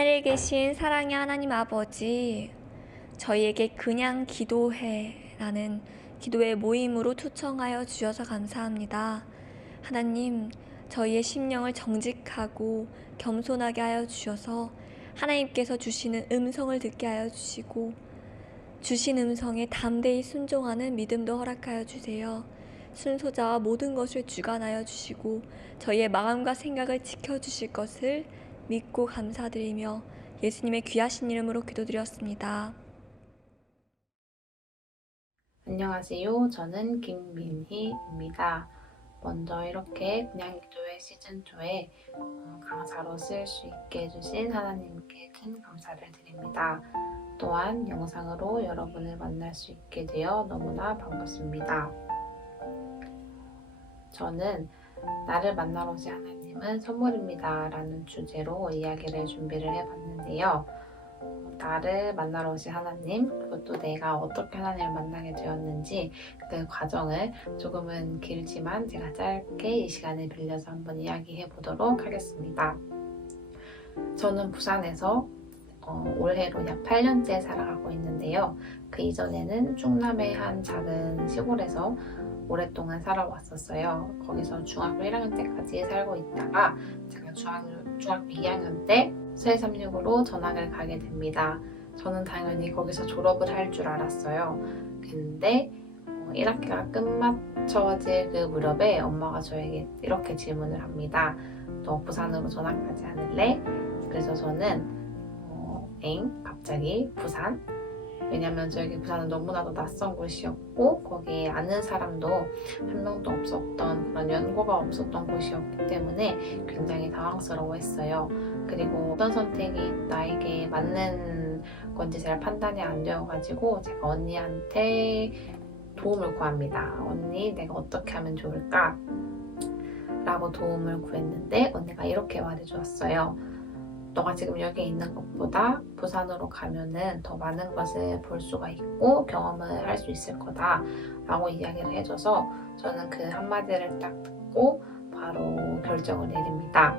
하늘에 계신 사랑의 하나님 아버지, 저희에게 그냥 기도해 라는 기도의 모임으로 초청하여 주셔서 감사합니다. 하나님, 저희의 심령을 정직하고 겸손하게 하여 주셔서 하나님께서 주시는 음성을 듣게 하여 주시고 주신 음성에 담대히 순종하는 믿음도 허락하여 주세요. 순소자와 모든 것을 주관하여 주시고 저희의 마음과 생각을 지켜주실 것을 믿고 감사드리며 예수님의 귀하신 이름으로 기도드렸습니다. 안녕하세요. 저는 김민희입니다. 먼저 이렇게 그냥 기도회 시즌2에 강사로 쓸 수 있게 해주신 하나님께 큰 감사를 드립니다. 또한 영상으로 여러분을 만날 수 있게 되어 너무나 반갑습니다. 저는 나를 만나러 오신 하나님은 선물입니다 라는 주제로 이야기를 준비를 해봤는데요. 나를 만나러 오신 하나님, 그리고 또 내가 어떻게 하나님을 만나게 되었는지 그 과정을 조금은 길지만 제가 짧게 이 시간을 빌려서 한번 이야기해 보도록 하겠습니다. 저는 부산에서 올해로 약 8년째 살아가고 있는데요. 그 이전에는 충남의 한 작은 시골에서 오랫동안 살아왔었어요. 거기서 중학교 1학년 때까지 살고 있다가 제가 중학교 2학년 때 수해365로 전학을 가게 됩니다. 저는 당연히 거기서 졸업을 할 줄 알았어요. 근데 1학기가 끝마쳐질 그 무렵에 엄마가 저에게 이렇게 질문을 합니다. 너 부산으로 전학 가지 않을래? 그래서 저는 갑자기 부산? 왜냐면 저에게 부산은 너무나도 낯선 곳이었고 거기에 아는 사람도 한 명도 없었던 그런 연고가 없었던 곳이었기 때문에 굉장히 당황스러워했어요. 그리고 어떤 선택이 나에게 맞는 건지 잘 판단이 안 되어가지고 제가 언니한테 도움을 구합니다. 언니, 내가 어떻게 하면 좋을까? 라고 도움을 구했는데 언니가 이렇게 말해주었어요. 너가 지금 여기 있는 것보다 부산으로 가면은 더 많은 것을 볼 수가 있고 경험을 할 수 있을 거다 라고 이야기를 해줘서 저는 그 한마디를 딱 듣고 바로 결정을 내립니다.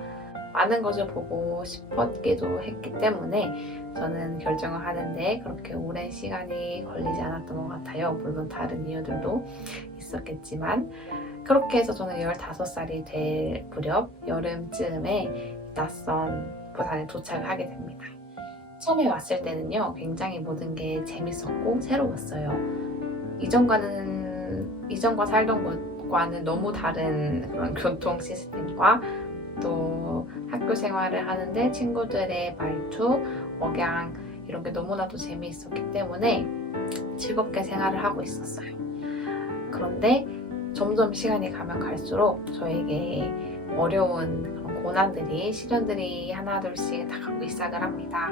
많은 것을 보고 싶었기도 했기 때문에 저는 결정을 하는데 그렇게 오랜 시간이 걸리지 않았던 것 같아요. 물론 다른 이유들도 있었겠지만 그렇게 해서 저는 15살이 될 무렵 여름쯤에 낯선 부산에 도착을 하게 됩니다. 처음에 왔을 때는요, 굉장히 모든 게 재밌었고 새로웠어요. 이전과 살던 곳과는 너무 다른 그런 교통 시스템과 또 학교 생활을 하는데 친구들의 말투, 억양 이런 게 너무나도 재미있었기 때문에 즐겁게 생활을 하고 있었어요. 그런데 점점 시간이 가면 갈수록 저에게 어려운 고난들이, 시련들이 하나둘씩 다가오기 시작을 합니다.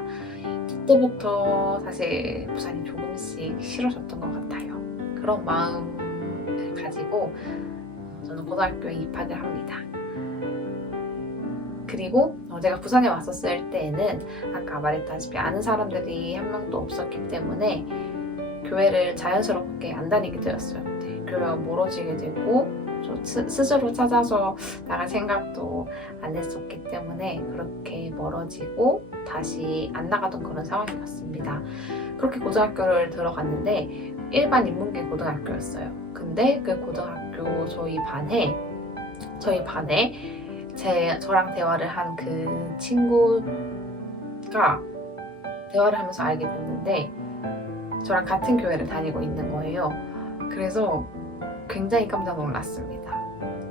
그때부터 사실 부산이 조금씩 싫어졌던 것 같아요. 그런 마음을 가지고 저는 고등학교에 입학을 합니다. 그리고 제가 부산에 왔었을 때에는 아까 말했다시피 아는 사람들이 한 명도 없었기 때문에 교회를 자연스럽게 안 다니게 되었어요. 교회가 멀어지게 되고 스스로 찾아서 나갈 생각도 안 했었기 때문에 그렇게 멀어지고 다시 안 나가던 그런 상황이었습니다. 그렇게 고등학교를 들어갔는데 일반 인문계 고등학교였어요. 근데 그 고등학교 저희 반에 저랑 대화를 한 그 친구가 대화를 하면서 알게 됐는데 저랑 같은 교회를 다니고 있는 거예요. 그래서 굉장히 깜짝 놀랐습니다.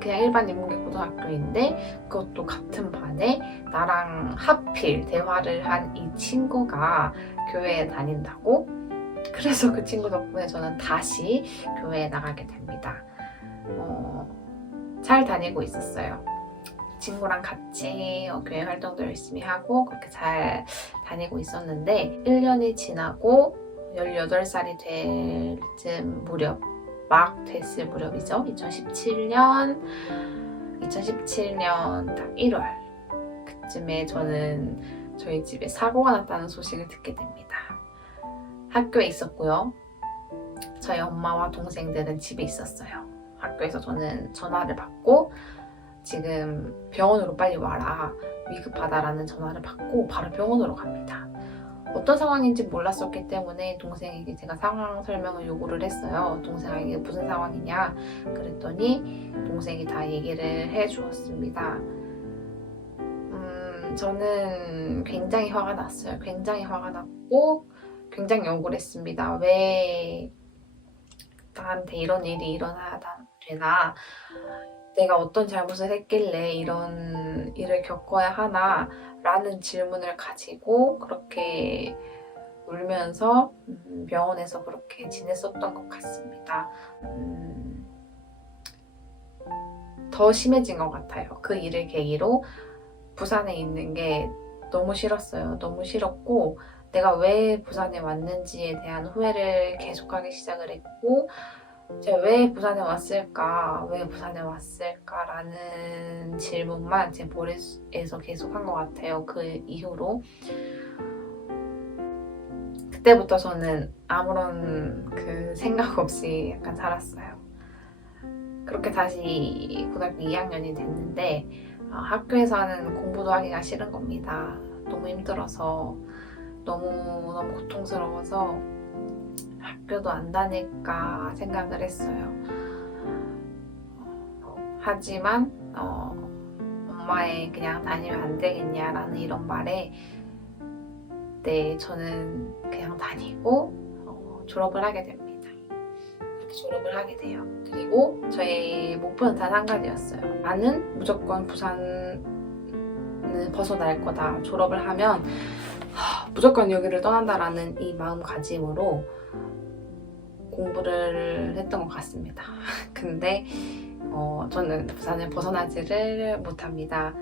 그냥 일반 인문계 고등학교인데 그것도 같은 반에 나랑 하필 대화를 한 이 친구가 교회에 다닌다고? 그래서 그 친구 덕분에 저는 다시 교회에 나가게 됩니다. 잘 다니고 있었어요. 친구랑 같이 교회 활동도 열심히 하고 그렇게 잘 다니고 있었는데 1년이 지나고 18살이 될 쯤 무렵 막 됐을 무렵이죠. 2017년 딱 1월 그쯤에 저는 저희 집에 사고가 났다는 소식을 듣게 됩니다. 학교에 있었고요. 저희 엄마와 동생들은 집에 있었어요. 학교에서 저는 전화를 받고 지금 병원으로 빨리 와라. 위급하다라는 전화를 받고 바로 병원으로 갑니다. 어떤 상황인지 몰랐었기 때문에 동생에게 제가 상황 설명을 요구를 했어요. 동생에게 무슨 상황이냐 그랬더니 동생이 다 얘기를 해주었습니다. 저는 굉장히 화가 났어요. 굉장히 화가 났고 굉장히 억울했습니다. 왜 나한테 이런 일이 일어나야 되나, 내가 어떤 잘못을 했길래 이런 일을 겪어야 하나 라는 질문을 가지고 그렇게 울면서 병원에서 그렇게 지냈었던 것 같습니다. 더 심해진 것 같아요. 그 일을 계기로 부산에 있는 게 너무 싫었어요. 너무 싫었고 내가 왜 부산에 왔는지에 대한 후회를 계속하기 시작을 했고, 제가 왜 부산에 왔을까? 왜 부산에 왔을까라는 질문만 제 머릿속에서 계속한 것 같아요. 그 이후로. 그때부터 저는 아무런 그 생각 없이 약간 살았어요. 그렇게 다시 고등학교 2학년이 됐는데 학교에서는 공부도 하기가 싫은 겁니다. 너무 힘들어서, 너무 고통스러워서 학교도 안 다닐까 생각을 했어요. 하지만 엄마의 그냥 다니면 안 되겠냐라는 이런 말에 네, 저는 그냥 다니고 졸업을 하게 됩니다. 이렇게 졸업을 하게 돼요. 그리고 저의 목표는 단 한 가지였어요. 나는 무조건 부산을 벗어날 거다. 졸업을 하면 무조건 여기를 떠난다라는 이 마음가짐으로 공부를 했던 것 같습니다. 근데 저는 부산을 벗어나지를 못합니다.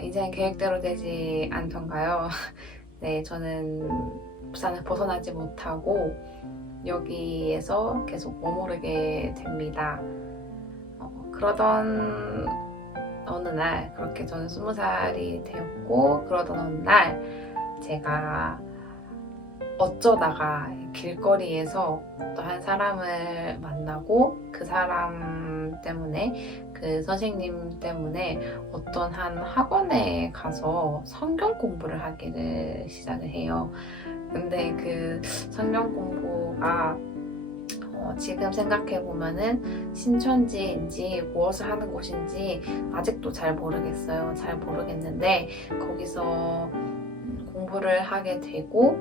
인생 계획대로 되지 않던가요? 네, 저는 부산을 벗어나지 못하고 여기에서 계속 머무르게 됩니다. 그러던 어느 날, 그렇게 저는 20살이 되었고 그러던 어느 날 제가 어쩌다가 길거리에서 또 한 사람을 만나고 그 사람 때문에, 그 선생님 때문에 어떤 한 학원에 가서 성경 공부를 하기를 시작을 해요. 근데 그 성경 공부가 지금 생각해보면은 신천지인지 무엇을 하는 곳인지 아직도 잘 모르겠어요. 잘 모르겠는데 거기서 공부를 하게 되고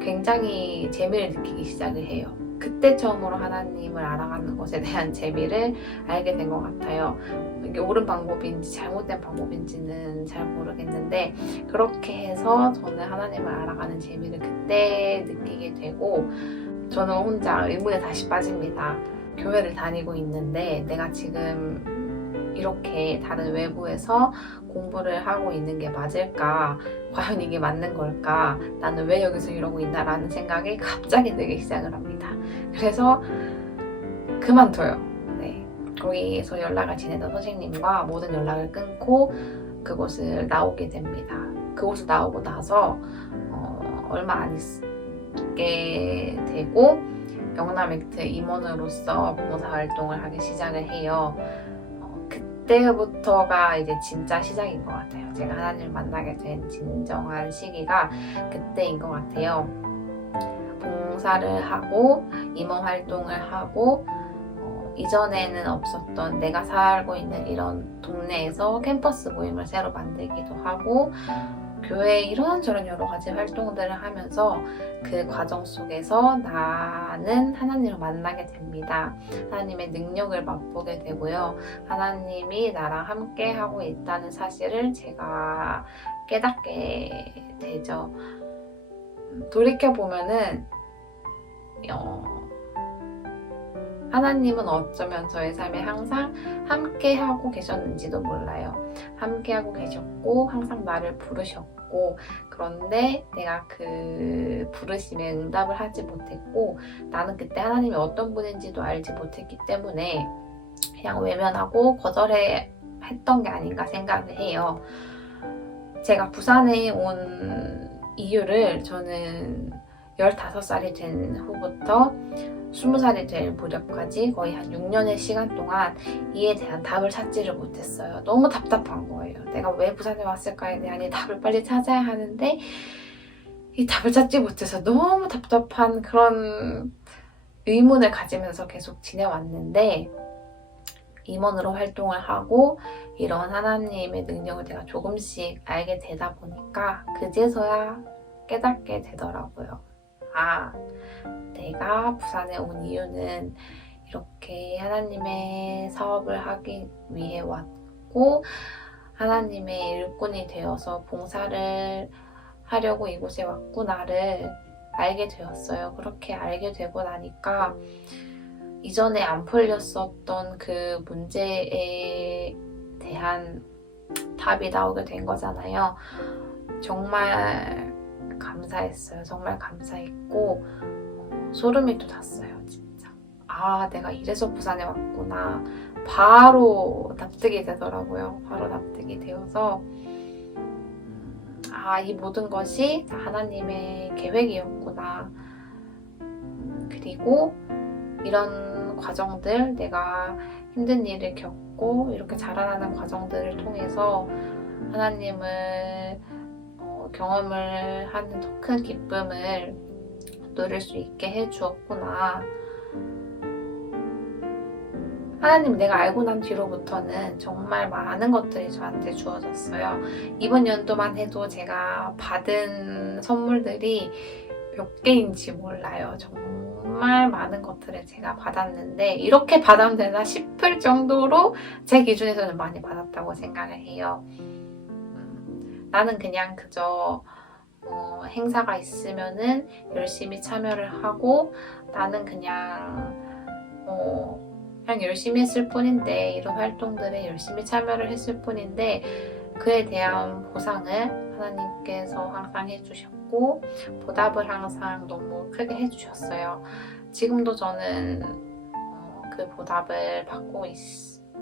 굉장히 재미를 느끼기 시작을 해요. 그때 처음으로 하나님을 알아가는 것에 대한 재미를 알게 된 것 같아요. 이게 옳은 방법인지 잘못된 방법인지는 잘 모르겠는데 그렇게 해서 저는 하나님을 알아가는 재미를 그때 느끼게 되고 저는 혼자 의문에 다시 빠집니다. 교회를 다니고 있는데 내가 지금 이렇게 다른 외부에서 공부를 하고 있는 게 맞을까? 과연 이게 맞는 걸까? 나는 왜 여기서 이러고 있나라는 생각이 갑자기 들기 시작을 합니다. 그래서 그만둬요. 네. 거기에서 연락을 지내던 선생님과 모든 연락을 끊고 그곳을 나오게 됩니다. 그곳을 나오고 나서 얼마 안 있게 되고 영남액트 임원으로서 봉사활동을 하기 시작을 해요. 그때부터가 이제 진짜 시작인 것 같아요. 제가 하나님을 만나게 된 진정한 시기가 그때인 것 같아요. 봉사를 하고 임원 활동을 하고 이전에는 없었던 내가 살고 있는 이런 동네에서 캠퍼스 모임을 새로 만들기도 하고 교회 이런저런 여러 가지 활동들을 하면서 그 과정 속에서 나는 하나님을 만나게 됩니다. 하나님의 능력을 맛보게 되고요. 하나님이 나랑 함께 하고 있다는 사실을 제가 깨닫게 되죠. 돌이켜보면은 하나님은 어쩌면 저의 삶에 항상 함께하고 계셨는지도 몰라요. 함께하고 계셨고 항상 나를 부르셨고 그런데 내가 그 부르심에 응답을 하지 못했고 나는 그때 하나님이 어떤 분인지도 알지 못했기 때문에 그냥 외면하고 거절했던 게 아닌가 생각을 해요. 제가 부산에 온 이유를 저는 15살이 된 후부터 20살이 될 무렵까지 거의 한 6년의 시간 동안 이에 대한 답을 찾지를 못했어요. 너무 답답한 거예요. 내가 왜 부산에 왔을까에 대한 이 답을 빨리 찾아야 하는데 이 답을 찾지 못해서 너무 답답한 그런 의문을 가지면서 계속 지내왔는데, 임원으로 활동을 하고 이런 하나님의 능력을 제가 조금씩 알게 되다 보니까 그제서야 깨닫게 되더라고요. 아, 내가 부산에 온 이유는 이렇게 하나님의 사업을 하기 위해 왔고, 하나님의 일꾼이 되어서 봉사를 하려고 이곳에 왔구나를 알게 되었어요. 그렇게 알게 되고 나니까 이전에 안 풀렸었던 그 문제에 대한 답이 나오게 된 거잖아요. 정말 감사했어요. 정말 감사했고 소름이 돋았어요. 진짜. 아, 내가 이래서 부산에 왔구나. 바로 납득이 되더라고요. 바로 납득이 되어서 이 모든 것이 다 하나님의 계획이었구나. 그리고 이런 과정들, 내가 힘든 일을 겪고 이렇게 자라나는 과정들을 통해서 하나님을 경험을 하는 더 큰 기쁨을 누릴 수 있게 해주었구나. 하나님 내가 알고 난 뒤로부터는 정말 많은 것들이 저한테 주어졌어요. 이번 연도만 해도 제가 받은 선물들이 몇 개인지 몰라요. 정말 많은 것들을 제가 받았는데 이렇게 받으면 되나 싶을 정도로 제 기준에서는 많이 받았다고 생각을 해요. 나는 그냥 그저 행사가 있으면은 열심히 참여를 하고 나는 그냥 열심히 했을 뿐인데, 이런 활동들에 열심히 참여를 했을 뿐인데 그에 대한 보상을 하나님께서 항상 해주셨고 보답을 항상 너무 크게 해주셨어요. 지금도 저는 그 보답을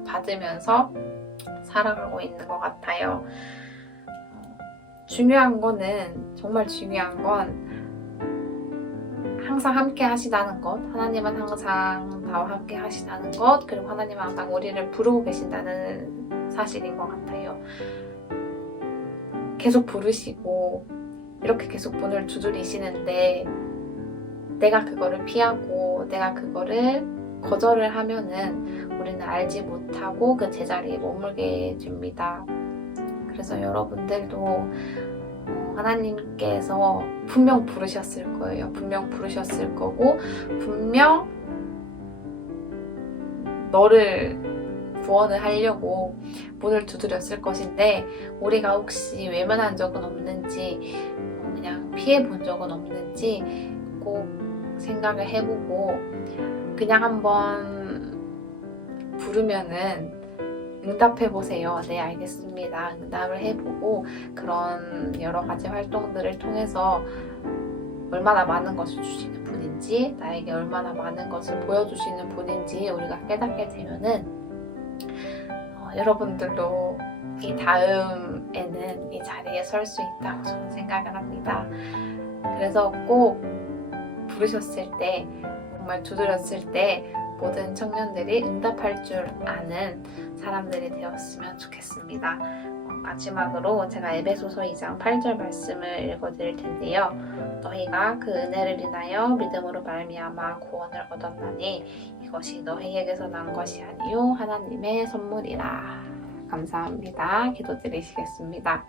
받으면서 살아가고 있는 것 같아요. 중요한 거는, 정말 중요한 건 항상 함께 하시다는 것, 하나님은 항상 나와 함께 하시다는 것, 그리고 하나님은 항상 우리를 부르고 계신다는 사실인 것 같아요. 계속 부르시고 이렇게 계속 문을 두드리시는데 내가 그거를 피하고 내가 그거를 거절을 하면은 우리는 알지 못하고 그 제자리에 머물게 됩니다. 그래서 여러분들도 하나님께서 분명 부르셨을 거예요. 분명 부르셨을 거고 분명 너를 구원을 하려고 문을 두드렸을 것인데 우리가 혹시 외면한 적은 없는지 그냥 피해 본 적은 없는지 꼭 생각을 해보고 그냥 한번 부르면은 응답해보세요. 네, 알겠습니다. 응답을 해보고 그런 여러 가지 활동들을 통해서 얼마나 많은 것을 주시는 분인지, 나에게 얼마나 많은 것을 보여주시는 분인지 우리가 깨닫게 되면은 여러분들도 이 다음에는 이 자리에 설 수 있다고 저는 생각을 합니다. 그래서 꼭 부르셨을 때, 정말 두드렸을 때 모든 청년들이 응답할 줄 아는 사람들이 되었으면 좋겠습니다. 마지막으로 제가 에베소서 2장 8절 말씀을 읽어드릴 텐데요. 너희가 그 은혜를 인하여 믿음으로 말미암아 구원을 얻었나니 이것이 너희에게서 난 것이 아니요 하나님의 선물이라. 감사합니다. 기도드리시겠습니다.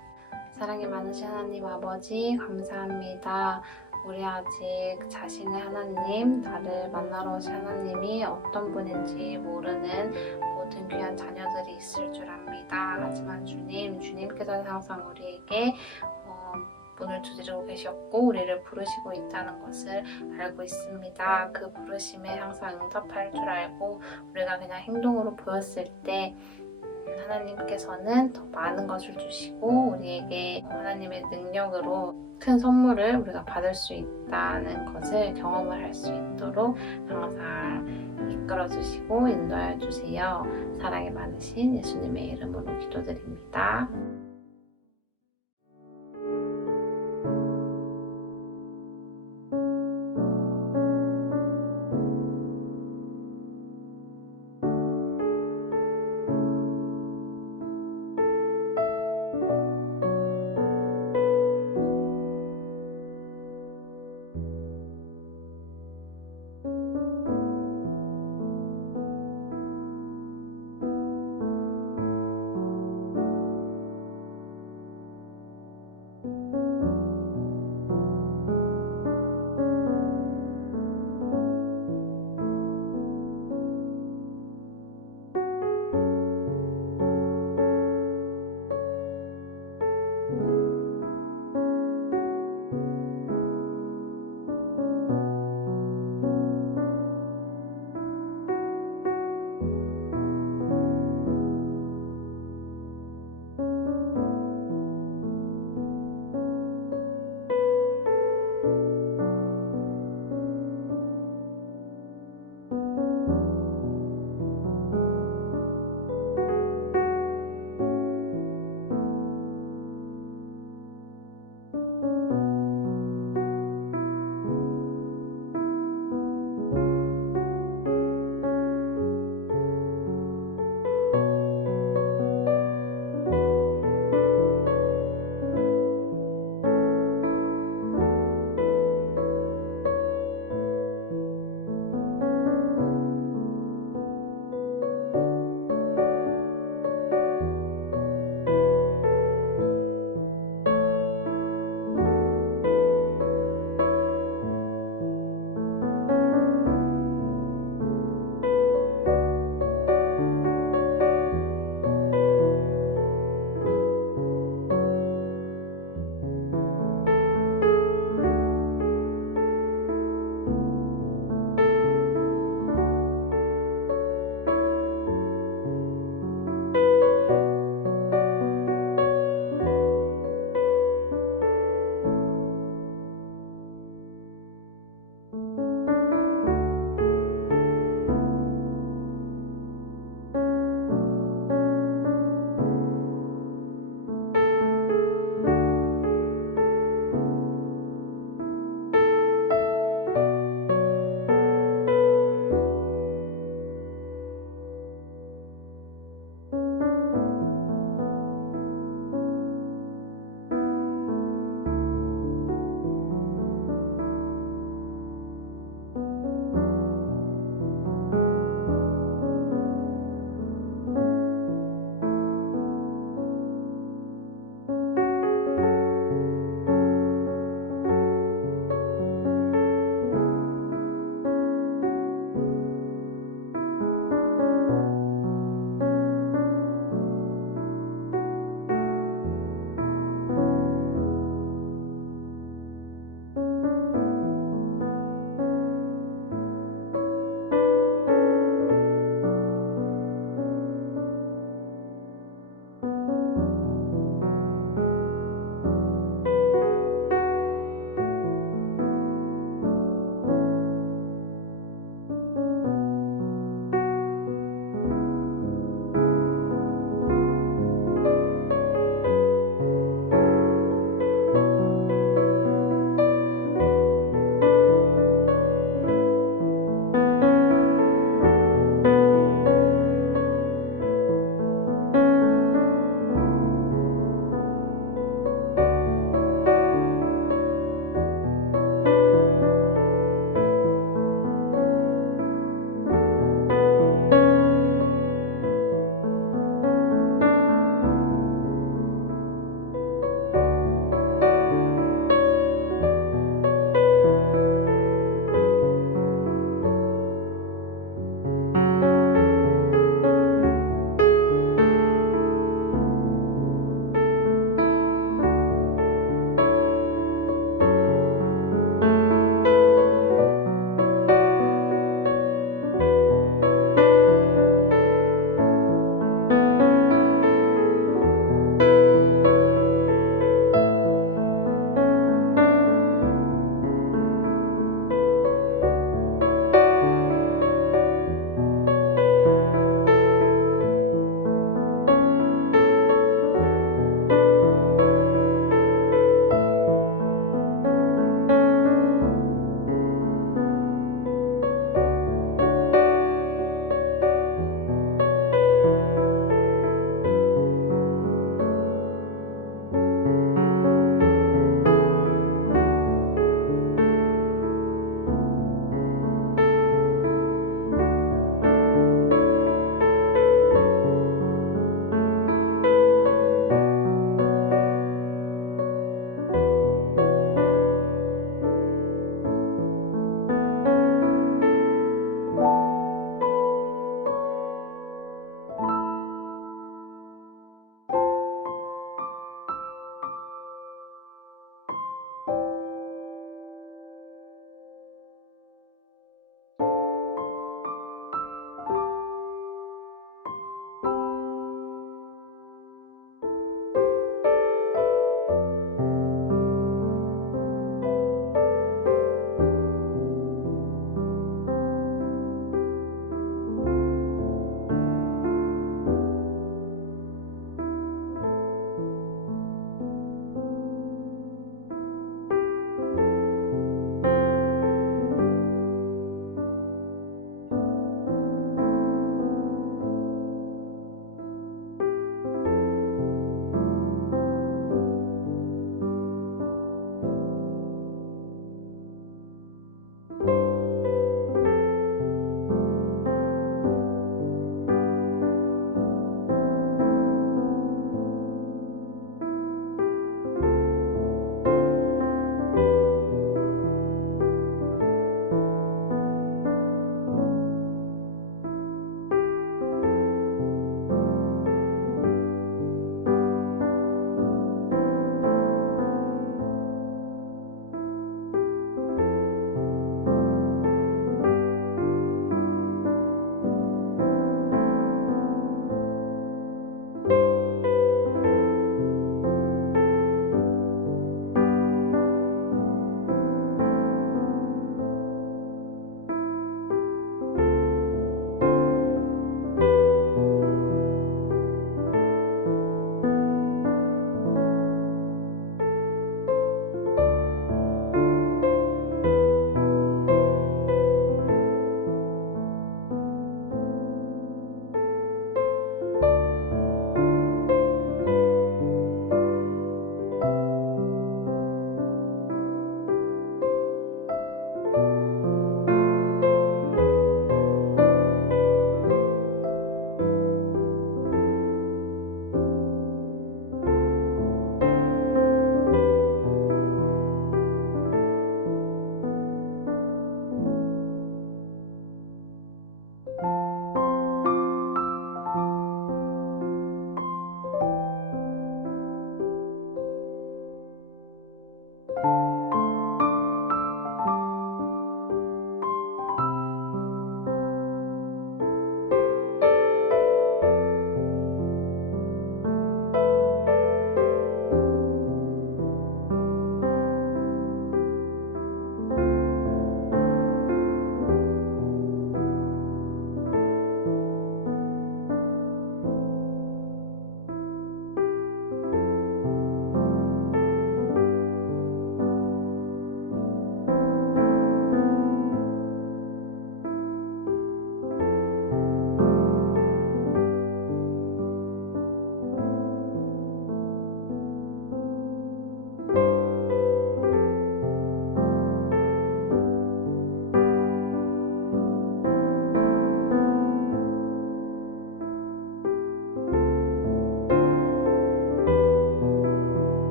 사랑이 많으신 하나님 아버지 감사합니다. 우리 아직 자신의 하나님, 나를 만나러 오신 하나님이 어떤 분인지 모르는 모든 귀한 자녀들이 있을 줄 압니다. 하지만 주님께서는 항상 우리에게 문을 두드리고 계셨고 우리를 부르시고 있다는 것을 알고 있습니다. 그 부르심에 항상 응답할 줄 알고 우리가 그냥 행동으로 보였을 때 하나님께서는 더 많은 것을 주시고 우리에게 하나님의 능력으로 큰 선물을 우리가 받을 수 있다는 것을 경험을 할 수 있도록 항상 이끌어 주시고 인도하여 주세요. 사랑이 많으신 예수님의 이름으로 기도드립니다.